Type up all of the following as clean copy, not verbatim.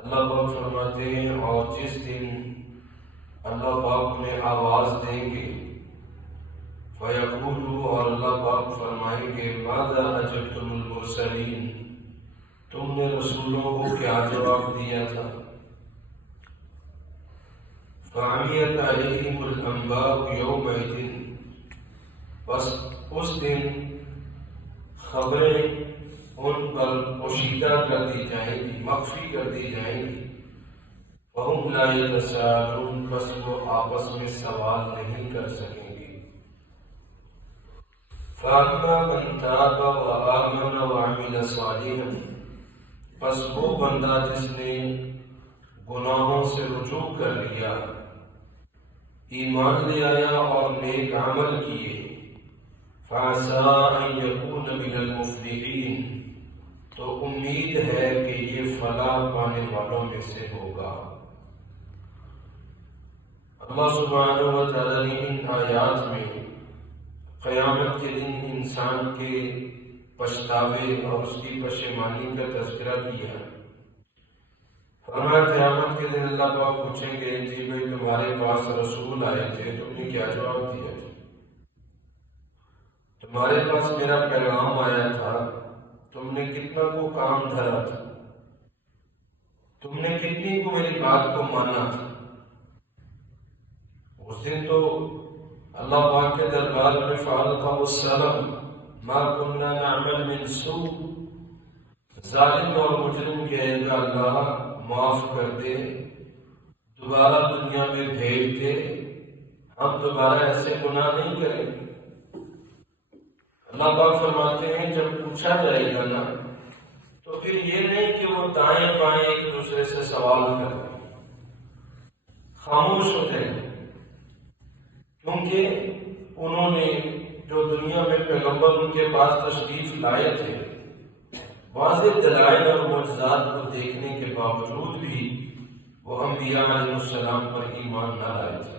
اللہ پاک فرماتے ہیں اور جس دن اللہ پاک میں آواز دیں گے فَيَقُولُ، اور اللہ پاک فرمائیں گے مَاذَا أَجَبْتُمُ الْمُرْسَلِينَ، تم نے رسولوں کو کیا جواب دیا تھا؟ فَعَمِيَتْ عَلَيْهِمُ الْأَنْبَاءُ يَوْمَئِذٍ، بس اس دن خبریں ان پر پوشیدہ کر دی جائیں گی، مخفی کر دی جائیں گی۔ فَهُمْ لَا يَتَسَاءَلُونَ، بس وہ آپس میں سوال نہیں کر سکیں گے۔ فَأَمَّا مَنْ تَابَ وَآمَنَ وَعَمِلَ صَالِحًا، بس وہ بندہ جس نے گناہوں سے رجوع کر لیا، ایمان لے آیا اور نیک عمل کیے، فَعَسَىٰ أَن يَكُونَ مِنَ الْمُفْلِحِينَ، تو امید ہے کہ یہ فلاح پانے والوں میں سے ہوگا۔ اللہ سبحانہ و تعالیٰ نے ان آیات میں قیامت کے دن انسان کے پچھتاوے اور اس کی پشیمانی کا تذکرہ کیا۔ فرمایا قیامت کے دن اللہ پاک پوچھیں گے جی بھائی تمہارے پاس رسول آئے تھے، تم نے کیا جواب دیا تھا؟ تمہارے پاس میرا پیغام آیا تھا، تم نے کتنا کو کام دھرا تھا، تم نے کتنی کو میری بات کو مانا تھا؟ اس دن تو اللہ پاک کے دربار میں فَأَلْقَوْا السَّلَمَ مَا كُنَّا نَعْمَلْ مِنْ سُوءٍ، ظالم اور مجرم کہے گا اللہ معاف کر دے، دوبارہ دنیا میں بھیج دے، ہم دوبارہ ایسے گناہ نہیں کریں گے۔ اللہ پاک فرماتے ہیں جب پوچھا جائے گا نا تو پھر یہ نہیں کہ وہ دائیں بائیں ایک دوسرے سے سوال کریں، خاموش ہو جائیں، کیونکہ انہوں نے جو دنیا میں پیغمبر ان کے پاس تشریف لائے تھے، واضح دلائل اور معجزات کو دیکھنے کے باوجود بھی وہ انبیاء علیہ السلام پر ایمان نہ لائے تھے۔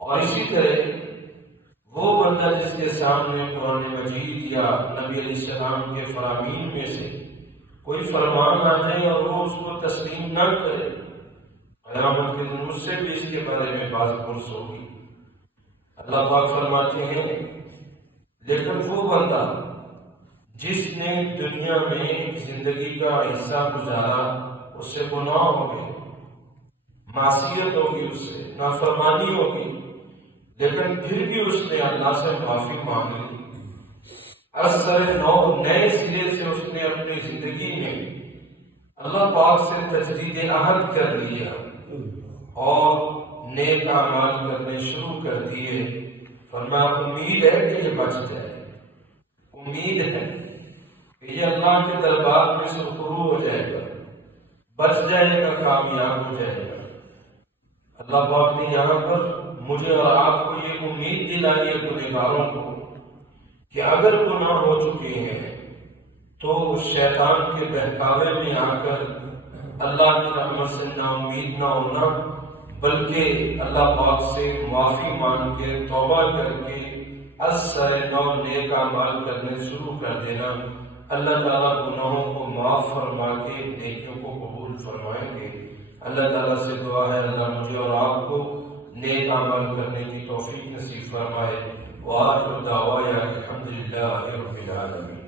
اور اسی طرح وہ بندہ جس کے سامنے قرآن مجید یا نبی علیہ السلام کے فرامین میں سے کوئی فرمان آ جائے اور وہ اس کو تسلیم نہ کرے، قیامت کے دن مجھ سے بھی اس کے بارے میں بات پرس ہوگی۔ اللہ پاک فرماتے ہیں لیکن وہ بندہ جس نے دنیا میں زندگی کا حصہ گزارا، اس سے گناہ ہو گئے، معصیت ہوگی، اس سے نافرمانی ہوگی، لیکن پھر بھی اس نے اللہ سے معافی مانگ لی، از سر نو نئے سرے سے اس نے اپنی زندگی میں اللہ پاک سے تجدید عہد کر لیا اور نیک اعمال کرنے شروع کر دیے۔ فرمایا امید ہے کہ یہ بچ جائے، امید ہے کہ یہ اللہ کے دربار میں سرخرو ہو جائے گا، بچ جائے گا، کامیاب ہو جائے گا۔ اللہ پاک نے یہاں پر مجھے اور آپ کو یہ امید دلائی ہے گنہگاروں کو کہ اگر گناہ ہو چکے ہیں تو شیطان کے بہکاوے میں آ کر اللہ کی رحمت سے نا امید نہ ہونا، بلکہ اللہ پاک سے معافی مانگ کے توبہ کر کے از سر نو نیک اعمال کرنے شروع کر دینا۔ اللہ تعالیٰ گناہوں کو معاف فرما کے نیکیوں کو قبول فرمائیں گے۔ اللہ تعالیٰ سے دعا ہے اللہ مجھے اور آپ کو نیک عمل کرنے کی توفیق نصیب فرمائے۔ وآخر دعوانا الحمدللہ رب العالمین۔